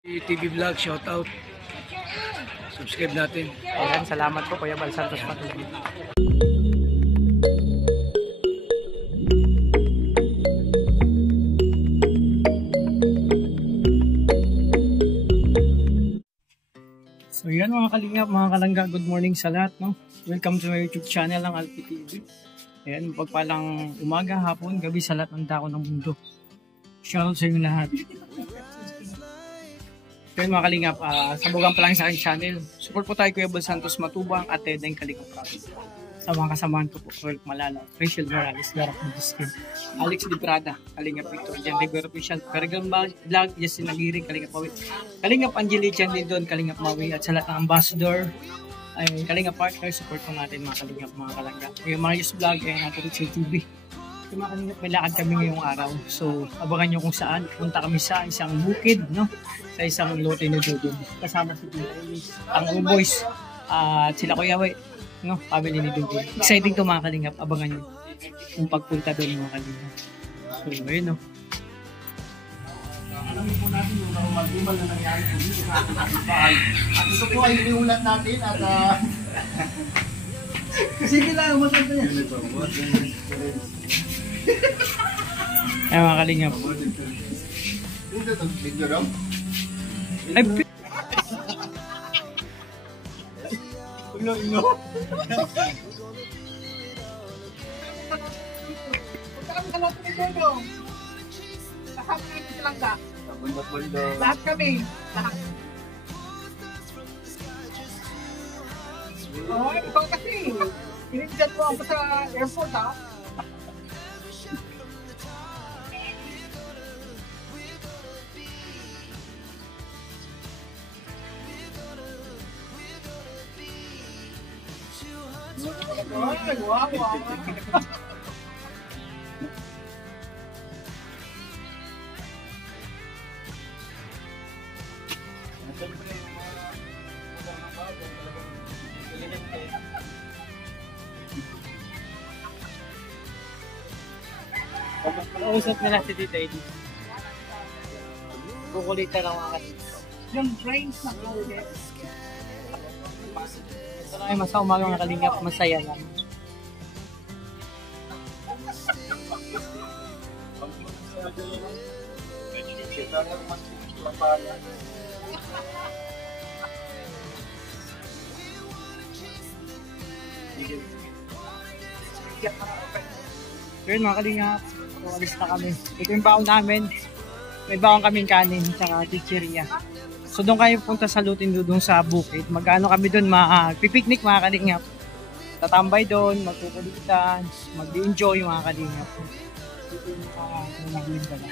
TV Vlog, shout out. Subscribe natin. Ayan, salamat po Kuya Bal Santos Matubig. So yan mga kalingap, mga kalangga, good morning sa lahat, no? Welcome to my YouTube channel ng Alpi TV. Ayan, pagpalang umaga, hapon, gabi sa lahat ng dako ng mundo. Shout out sa inyo lahat. So yun mga kalingap, sabugan pa lang sa aking channel. Support po tayo Kuya Bal Santos Matubang at Ted ng Kalingap Province. Sa mga kasamahan ko po, Roel Malala, Rachel Morales, Garap Mudiskin, Alex Librada, Kalingap Victor, Jan Rivera Official, Karigan Vlog, Justin Aguirre, Kalingap Mawi, Kalingap Angeli, Jan Lindon, Kalingap Mawi, at sa lahat ng ambassador, ay Kalingap Partner, support po natin mga Kalingap, mga kalangga. Yung Marius Vlog, ay natin sa TV. Yung mga Kalingap, may lakad kami ngayong araw. So, abangan nyo kung saan. Punta kami sa isang bukid, no? Sa isang lote ni Dudong. Kasama si ang Boys, at sila Kuya Way, no? Family ni Dudong. Exciting to mga Kalingap, abangan nyo kung pagpunta doon mga Kalingap. So, ayun, no? Alamin po natin yung magdimal na nangyari po dito sa ating bahay. At ito po ay iniulat natin at sige lang, umatag na yan. Ay mga Kalingap. Dito ito, video daw. Ay, Ino. Punta kami sa loto ni Dudong. Lahat kami sa Langga. Lahat kami. Lahat. Oh, ikaw kasi. Pinindyan mo ako sa airport, ha? Ay, wow. Kausap nila si Tita Edith. Kukulita lang mga Kalingap. Yung brains na ulit. Ito lang ay masa umaga mga Kalingap, masaya lang. So yun mga Kalingap, alis na kami. Ito yung baon namin. May baon kaming kanin at chichirya. So doon kayo punta sa Lutin Dudong sa bukid. Mag-ano kami doon, pipiknik mga Kalingap. Tatambay doon, magkukulitan, mag-enjoy mga Kalingap. Ito yung naglindala.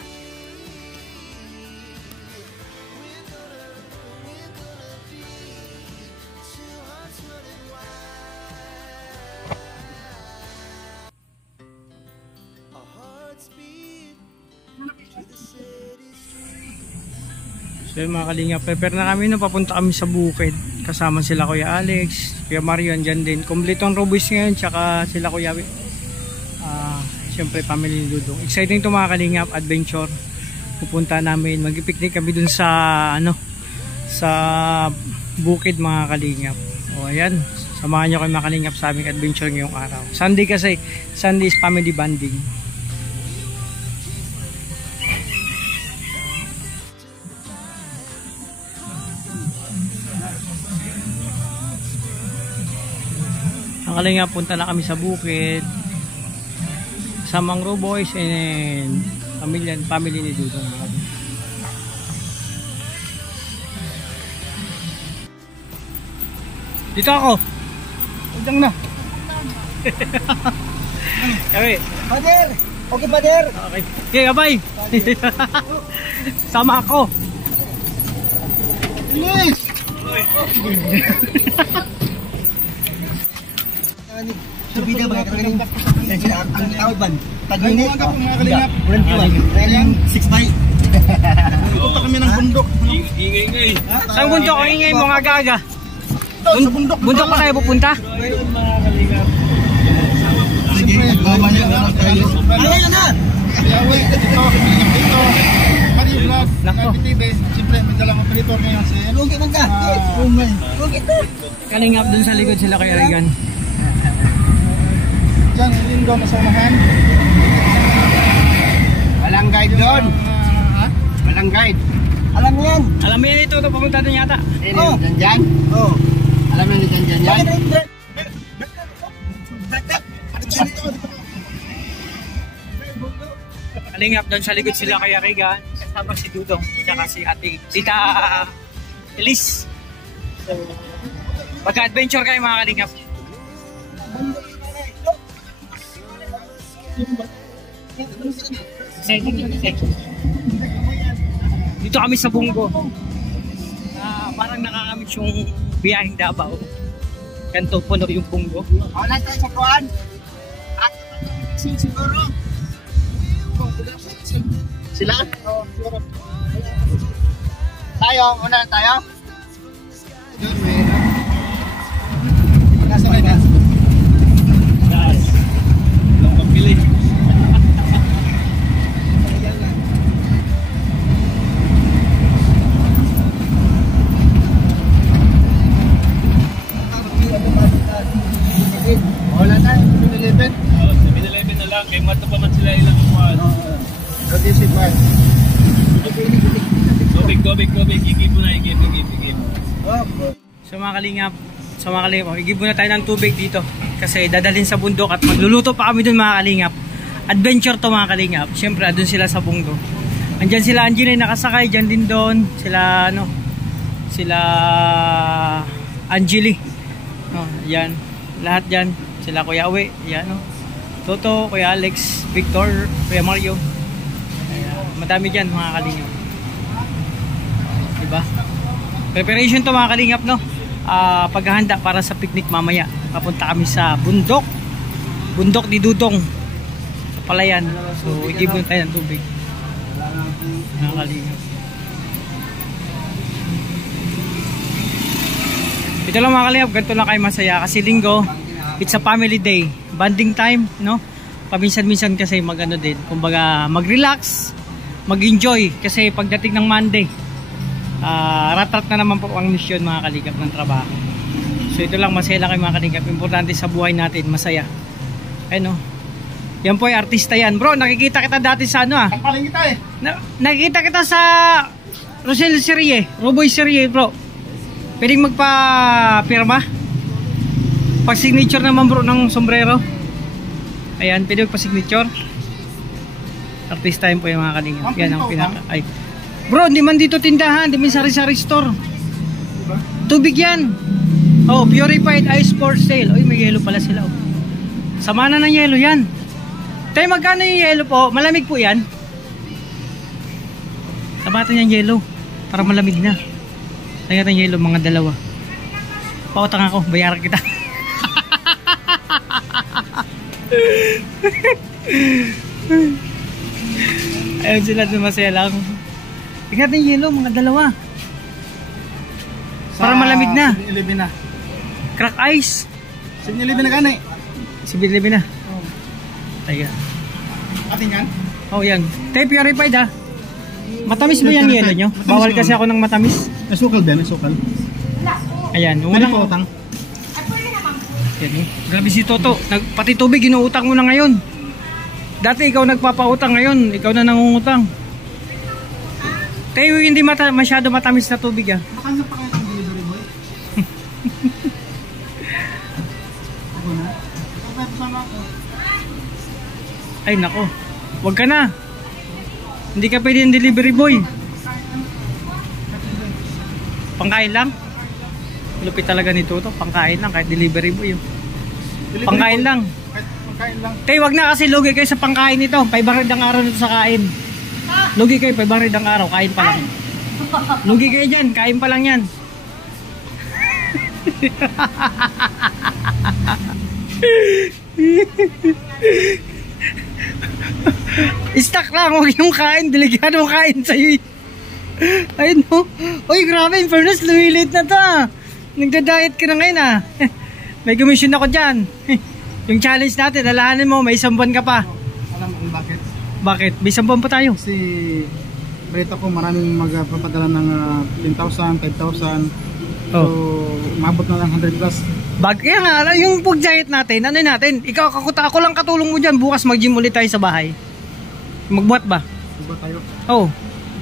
So yun mga Kalingap, prepare na kami na papunta kami sa bukid. Kasama sila Kuya Alex, Kuya Mario, andyan din. Kompleto ang Roboys ngayon, tsaka sila Kuya siyempre family ni Dudong. Exciting to mga Kalingap, adventure. Pupunta namin, mag-picnic kami dun sa sa bukid mga Kalingap. O ayan, samahan nyo kayo mga Kalingap sa aming adventure ngayong araw. Sunday kasi, Sunday is family bonding. Ang Kalingap, punta na kami sa bukid. Samang Roboys and family ni Dudong. Dito ako. Udang na. Kami. Pader! Okay, Pader! Okay. Okay, abay. Sama ako. Please! Subida ba? Ang tawag ba? Tag-init? Ayan, 6'5". Punta kami ng bundok. Ingay-ingay. Saan bundok? Ang ingay mo nga gaga. Sa bundok. Bundok pa tayo pupunta? Sige, mamaya na lang tayo. Ano yan na? Dito, Mario Vlog. Vlog, Nako. Nabi TV. Siyempre, may dalang operator ngayon si Lugi man ka. Lugi to. Kalingap dun sa likod sila kay Regan. Diyan, Lindo na sa unahan. Walang guide doon. Walang guide. Alam mo yan. Alam mo yun ito, pumunta dun yata. Oh. Dyan? Oo. Alam mo ni dyan yan? Kalingap dun sa likod sila kay Regan. Kasama si Dudong, tsaka si Ate Tita Elise. So, magka-adventure kayo mga kalingap. Dito kami sa Bunggo. Parang nakakamit yung biyaheng Davao. Ganto puno yung Bunggo. Wala tayo sa kuwan. At siguro. Sila? Tayo, una tayo. Doon, meron. Nasa kanya. Pagpili. Wala tayo. 7-Eleven. 7-Eleven na lang, kay mato pa man sila ilang kuwan. Rodisip man. Tubig, igib mo na, igib. So mga kalingap, igib muna tayo ng tubig dito. Kasi dadalhin sa bundok at magluluto pa kami dun mga kalingap. Adventure to mga kalingap. Siyempre, adun sila sa bundok. Andyan sila Angie na nakasakay, dyan din doon. Sila Angeli. Yan. Lahat dyan. Sila Kuya Awe, yan Toto, Kuya Alex, Victor, Kuya Mario. Madami dyan mga kalingap. Diba? Preparation to mga kalingap, no? Paghahanda para sa picnic mamaya. Papunta kami sa bundok. Bundok ni Dudong. Sa Palayan. So, igibon tayo ng tubig. Mga kalingap. Ito lang mga kalingap, ganito lang kayo masaya. Kasi linggo, it's a family day. Bonding time, no? Paminsan-minsan kasi mag-ano din. Kumbaga, mag-relax, mag-enjoy. Kasi pagdating ng Monday, rat-rat na naman po ang misyon mga kalingap ng trabaho. So ito lang, masaya lang kayo mga kalingap. Importante sa buhay natin, masaya. Ayun, no? Yan po ay artista yan. Bro, nakikita kita dati sa ano Paling kita eh. Nakikita kita sa Rosel Serie, Roboy Serie, bro. Pwedeng magpa-pirma? Pag-signature naman bro ng sombrero. Ayan, pwede magpa-signature. Artista yun po yung mga kalingap. Yan ang pinaka. Ay. Bro, hindi man dito tindahan. Hindi man sari-sari store. Tubig yan. Oh, purified ice for sale. Uy, may yelo pala sila. Oh. Sama na ng yelo yan. Tayo, magkano yung yelo po? Malamig po yan. Sabatan yung yelo. Para malamig na. Tayo ng yelo, mga dalawa. Pautang ako, bayaran kita. Ayun sila, masaya lang. Tingnan yung yelo, mga dalawa. Para malamig na. 7-Eleven na. Crack ice. 7-Eleven na gani. 7-Eleven na. Tayo. Atin yan? Oh, yan. Tayo purified ha. Matamis ba yung yelo nyo? Bawal kasi ako ng matamis. Nasukal ba? Nasukal. Ayan. Yung Pwede unang pa utang? yan, eh. Grabe si Toto. Pati tubig, inuutang mo na ngayon. Dati ikaw nagpapautang, ngayon ikaw na nangungutang. Tayo hindi masyado matamis na tubig ah. Makanya pa kayo ng delivery boy? Ako na? Okay, pasama ako. Ay nako. Huwag ka na. Hindi ka pwede yung delivery boy. Pangkain lang. Lupit talaga ni Toto. Pangkain lang kahit delivery boy. Pangkain lang. Pangkain lang. Tay, wag na kasi lugi kayo sa pangkain nito. 500 ang araw nito sa kain. Lugi kayo, 500 ang araw. Kain pa lang. Lugi kayo dyan. Kain pa lang yan. Stock lang. Huwag yung kain. Delikado kain sa'yo. Ayun no. Uy, grabe. In fairness, lumilit na to. Nagda-diet ka na ngayon ah. May commission ako dyan. Yung challenge natin, alahanin mo, may 1 buwan ka pa. Alam mo bakit? Bakit? May 1 buwan pa tayo. Kasi balita ko maraming magpapadala ng 10,000, 5,000. So, umabot na lang 100 plus. Kaya nga, yung food diet natin, ano natin, ikaw, ako lang katulong mo dyan, bukas mag-gym ulit tayo sa bahay. Magbuhat ba? Magbuhat tayo. Oo.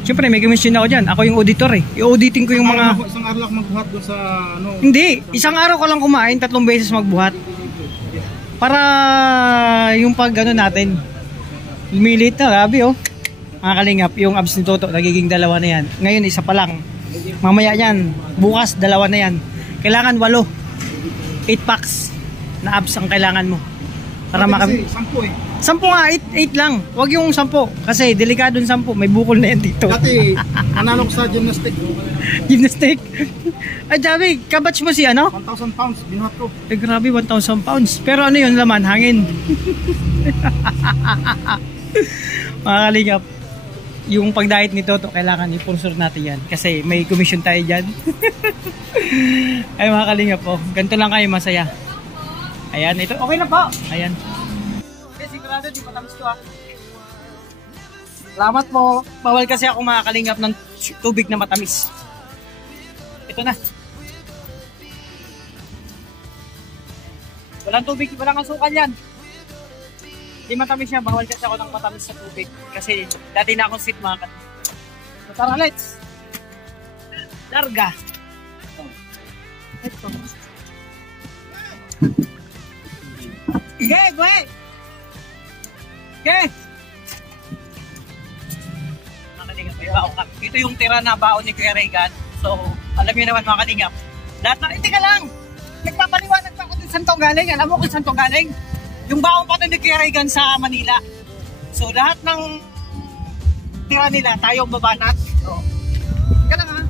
Siyempre, may commission ako dyan. Ako yung auditor eh. I-auditing ko yung mga... Isang araw lang magbuhat doon sa ano... Hindi, isang araw ko lang kumain, 3 beses magbuhat. Para yung pag ano natin, lumilit na, grabe oh. Mga kalingap, yung abs ni Toto, nagiging 2 na yan. Ngayon, 1 pa lang. Mamaya yan, bukas 2 na yan. Kailangan 8 packs na abs ang kailangan mo. Para kasi 10 eh. 10 nga, 8 lang. Huwag yung 10. Kasi delikado yung 10. May bukol na yan dito. Dati, nanalo ko sa gymnastic. Gymnastic? Ay, Javi, kabatch mo si ano? 1,000 pounds, binuhat ko. Eh, grabe, 1,000 pounds. Pero ano yun laman? Hangin. Mga kalingap, yung pag-diet ni Toto, kailangan i-sponsor natin yan. Kasi may commission tayo dyan. Ay, mga kalingap po, ganito lang kayo masaya. Ayan, ito. Okay na po. Ayan. Okay, sigurado, di matamis ko ha. Salamat po. Bawal kasi ako mga kalingap ng tubig na matamis. Ito na. Walang tubig, walang asukal yan. Di matamis siya, bawal kasi ako ng matamis sa tubig. Kasi dati na akong sit mga kalingap. So tara, let's. Larga. Ito. Okay, wait. Okay. Mga kalingap, may baon kami. Ito yung tira na baon ni Kuya Regan. So, alam niyo naman mga kalingap. Lahat na, hindi ka lang. Nagpapaliwanag pa ako din saan to galing. Alam mo kung saan to galing? Yung baon pa ito ni Kuya Regan sa Manila. So, lahat ng tira nila, tayo babanat. So, ka lang ha.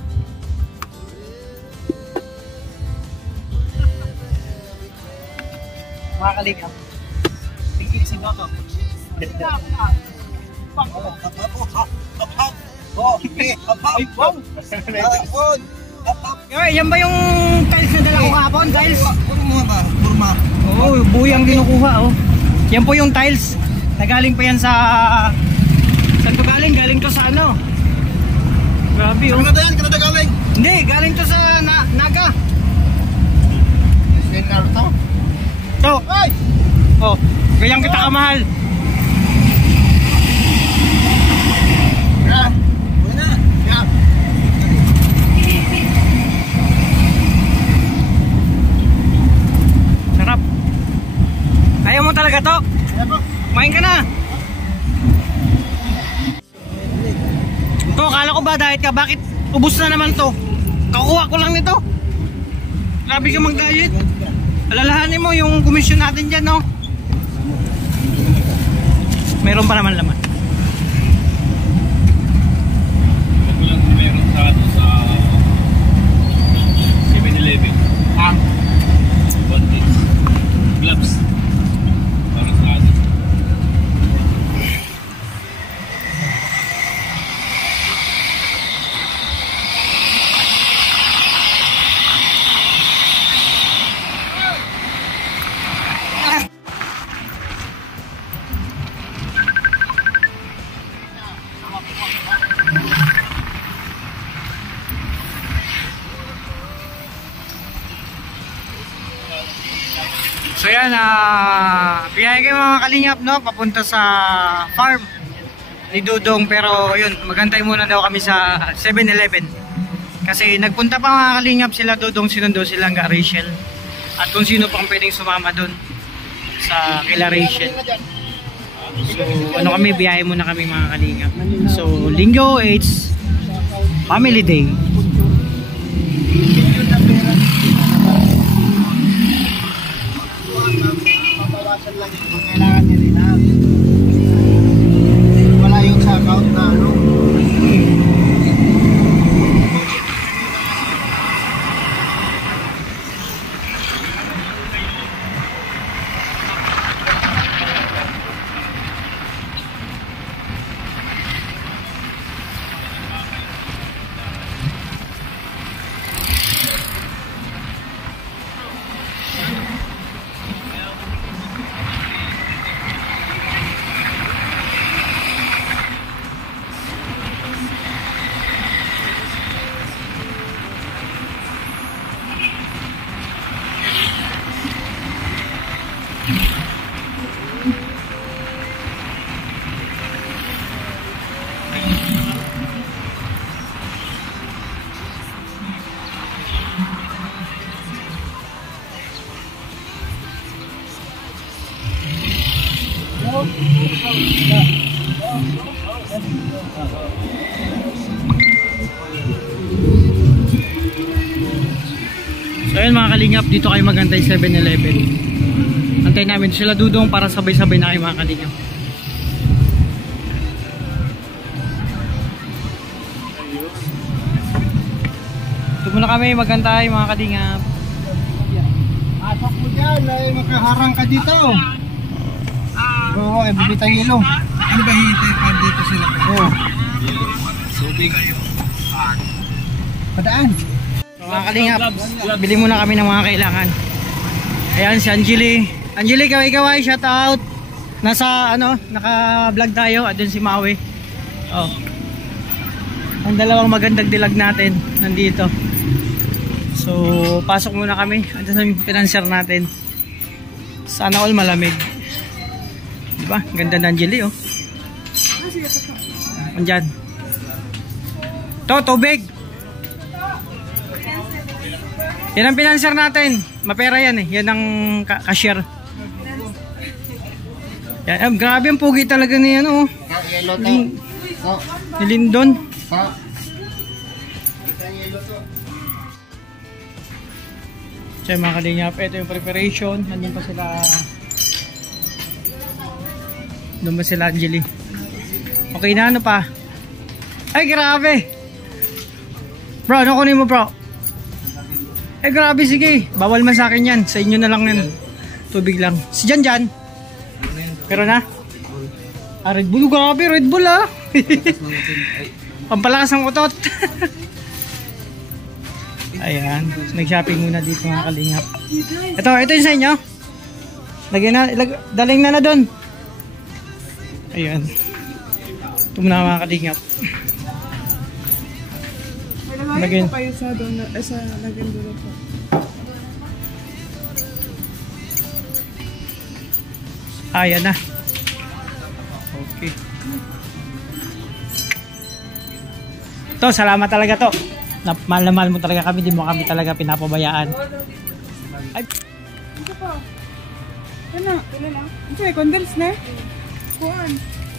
Mga kalingap. Tingin si Toto. Yan ba yung tiles na dala ko kahapon? Tiles? Burma. Oo, buyang kinukuha oh. Yan po yung tiles. Nagaling pa yan sa... Saan to galing? Galing to sa ano? Grabe oh. Kanada yan, Kanada galing. Hindi, galing to sa Naga. Naruto. To. Ay! Oh, gayang kita kamahal. Yeah. Buena. Yeah. Sarap. Ayaw mo talaga to? Kumain ka na. To, kala ko ba diet ka? Bakit ubus na naman to? Kakuha ko lang nito. Grabe ka mag-diet. Alalahanin mo yung komisyon natin dyan, no? Meron pa naman laman. Ito lang meron sa ano sa 7-Eleven. Bondage. Gloves. Para sa ano. So yan, biyaya kayo mga kalingap, no? Papunta sa farm ni Dudong. Pero yun, maghantay muna daw kami sa 7-Eleven. Kasi nagpunta pa mga kalingap sila Dudong, sinundo sila hanggang Rachel. At kung sino pang pwedeng sumama dun sa kila Rachel. So ano kami, biyahe muna kami mga kalingap. So Linggo, it's Family Day. Kailangan niya rin na. Wala yung sa account na ano. So ayun mga kalingap, dito kayo magantay 7-Eleven. Antay namin sila Dudong para sabay-sabay na kayo mga kalingap. Ito muna kami magantay mga kalingap. Atak mo dyan, ay makaharang ka dito. Oo, bibitang ilong. Ano ba hihintay pa dito sila? Oo. Subig. Padaan. Mga kalingap, bili muna kami ng mga kailangan. Ayan si Angeli. Angeli, kaway-kaway, shout out. Nasa ano, naka-vlog tayo. At dun si Maui. Oh. Ang dalawang magandang dilag natin nandito. So, pasok muna kami. Ando sa financier natin. Sana all malamig. Diba? Ganda na Angeli, oh. Andyan. To, tubig. Yan ang financier natin. Mapera yan eh. Yan ang cashier. Yan, grabe ang pugi talaga ni ano. Ni Lindon. So mga kalingap, ito yung preparation. Nandun pa sila. Doon ba sila Angeli? Okay na, ano pa? Ay grabe. Bro, ano kunin mo bro? Eh grabe, sige. Bawal man sa akin yan. Sa inyo na lang yan. Tubig lang. Si Jan. Pero na? Ah, Red Bull. Grabe, Red Bull ah. Pampalakas ang utot. Ayan. Nag-shopping muna dito mga kalingap. Ito yung sa inyo. Daling na doon. Ayan. Ito muna mga kalingap. Lagyan ko kayo sa doon, sa lagyan dulo po. Ayan na. Okay. To, salamat talaga to. Mahal na mahal mo talaga kami. Di mo kami talaga pinapabayaan. Ay. Ito po. Ano? Ito lang. Ito eh, condoms na. Kuhan.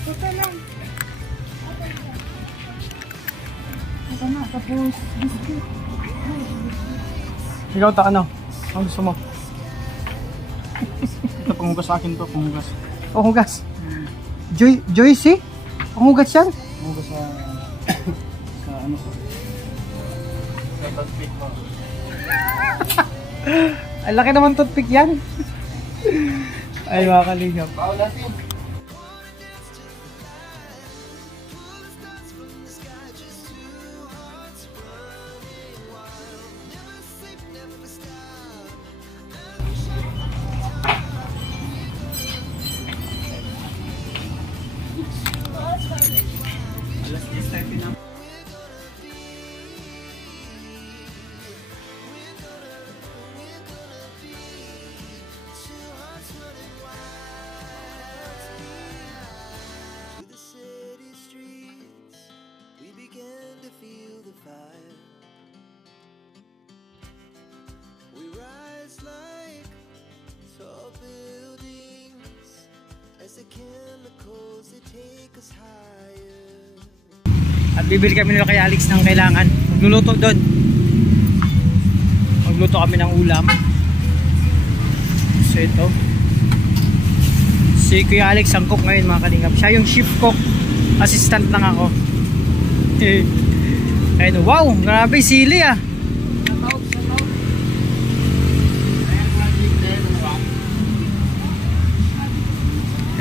Ito lang. Ito na. Tapos, biscuit. Ikaw ta ano? Ang gusto mo? Ito panghugas sa akin to, panghugas. O hugas. Joycey? Ang hugas yan? Panghugas sa ano ko. Sa toothpick mo. Ay, laki naman toothpick yan. Ay, mga kalingap. Bawal natin. At bibili kami nila kay Alex ng kailangan. Magluluto doon. Magluto kami ng ulam. So ito. Si Kuya Alex ang cook ngayon mga kalingap. Siya yung chief cook. Assistant lang ako. Ayun, wow, grabe sili ah.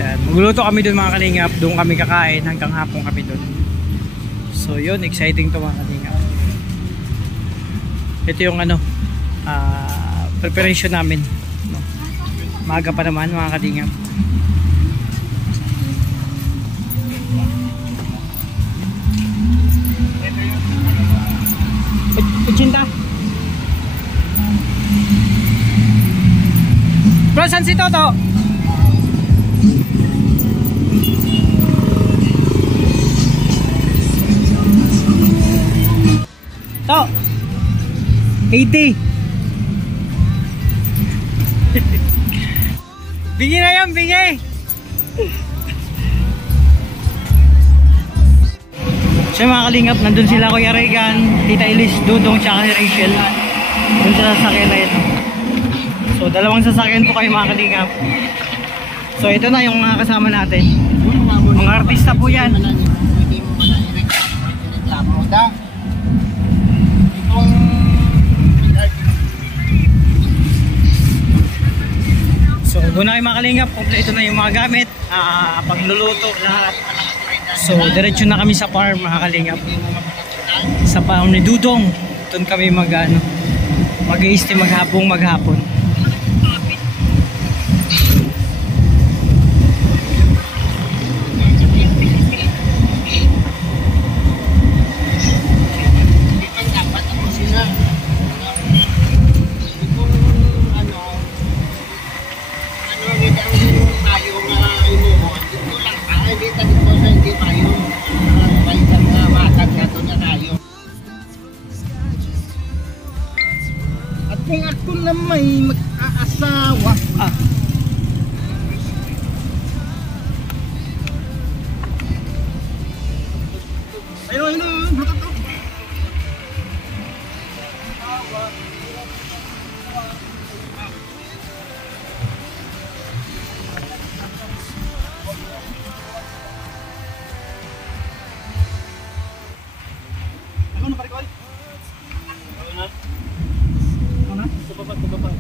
Yan, magluluto kami doon mga kalingap. Doon kami kakain hanggang hapon kami doon. So yun, exciting to mga kalingap. Ito yung ano, preparation namin. No? Maaga pa naman mga kalingap. Pichinta. Bro, saan si Toto? To 80. Bingi na yan, bingi. So yung mga kalingap, nandun sila Kuya Regan, Tita Elise, Dudong, tsaka si Rachel. Doon sila sa sasakyan na ito. So dalawang sasakyan po kayo mga kalingap. So ito na yung mga kasama natin. Mga artista po yan. So doon na kayo mga kalingap, kompleto na yung mga gamit, pagluluto, lahat. So diretso na kami sa farm mga kalingap. Sa farm ni Dudong. Doon kami mag-i-stay maghapon. At kung ako na may mag-aasawa, ayun, bluetooth. Ano na pare ko? Kubaba.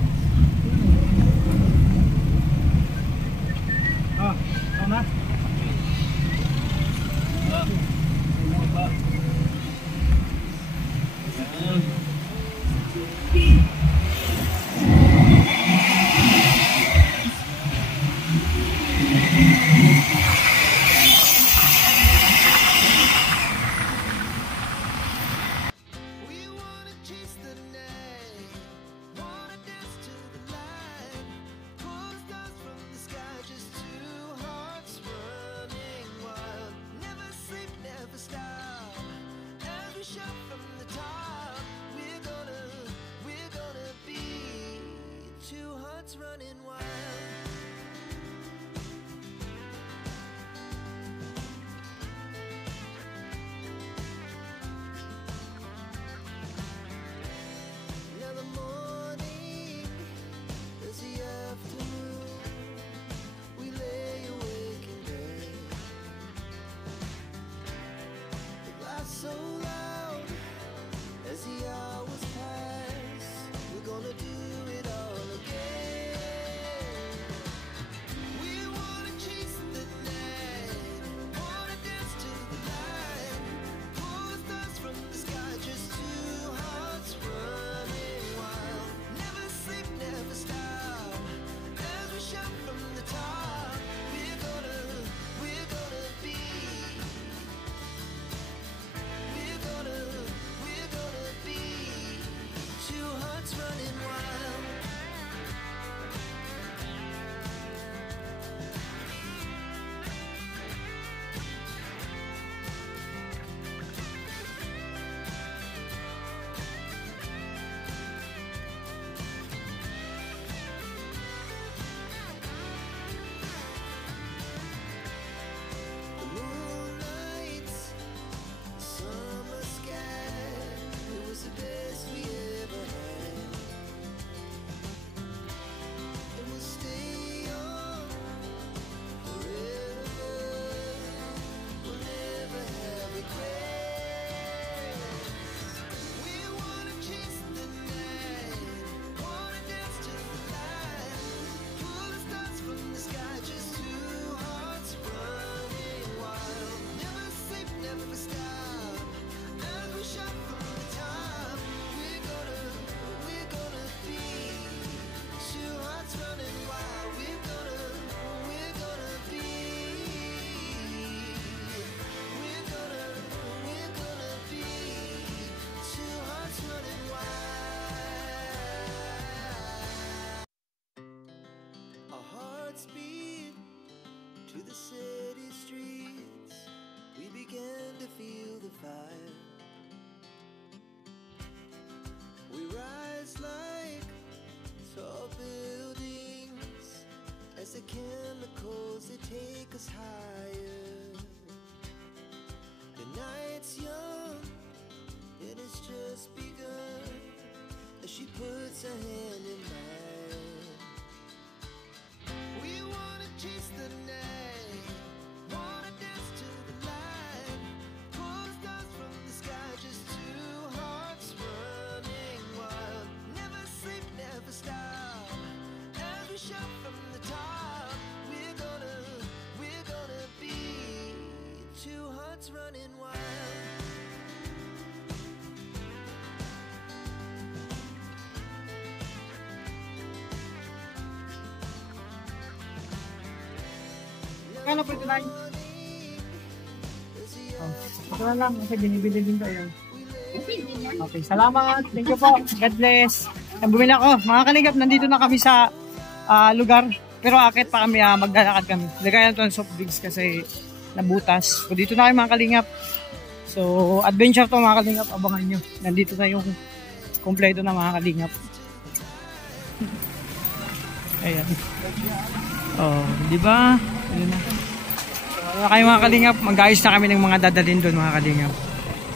Ano na? Running wild. Now the morning is the afternoon. We lay awake in bed. The glass so loud as the hours pass. We're gonna do it all again. Running wild. The moonlights, summer sky, it was the best we ever had. And we'll stay on forever. We'll never have regrets. We wanna chase the night, wanna dance to the light, pull the stars from the sky, just two hearts running wild. Never sleep, never stop, as we shout from the top. We're gonna be two hearts running wild. We're gonna be. We're gonna be two hearts running wild. Our hearts beat to the city streets. We began to feel the fire. We rise like tall buildings as the chemicals they take us higher. The night it's young, and it's just begun. As she puts her hand in mine, we wanna chase the night, wanna dance to the light, pull the stars from the sky, just two hearts running wild. Never sleep, never stop, as we shout from the top. We're gonna be two hearts running wild. Kano po ito na yun? Ito na lang, kasi binibili din tayo. Okay, salamat. Thank you po. God bless. Bumili ako. Mga kalingap, nandito na kami sa lugar. Pero akit pa kami, maglalakad kami. Lagayan ito ng soft drinks kasi nabutas. So, dito na kayo mga kalingap. So, adventure to mga kalingap. Abangan nyo. Nandito na yung kompleto na mga kalingap. Ayan. Oh, di ba? Ayun na. So, kayo mga kalingap, mag-ayos na kami ng mga dadalhin doon mga kalingap.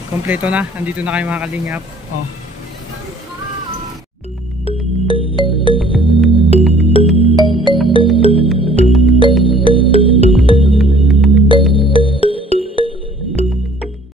Kompleto na. Nandito na kayo mga kalingap. Oh.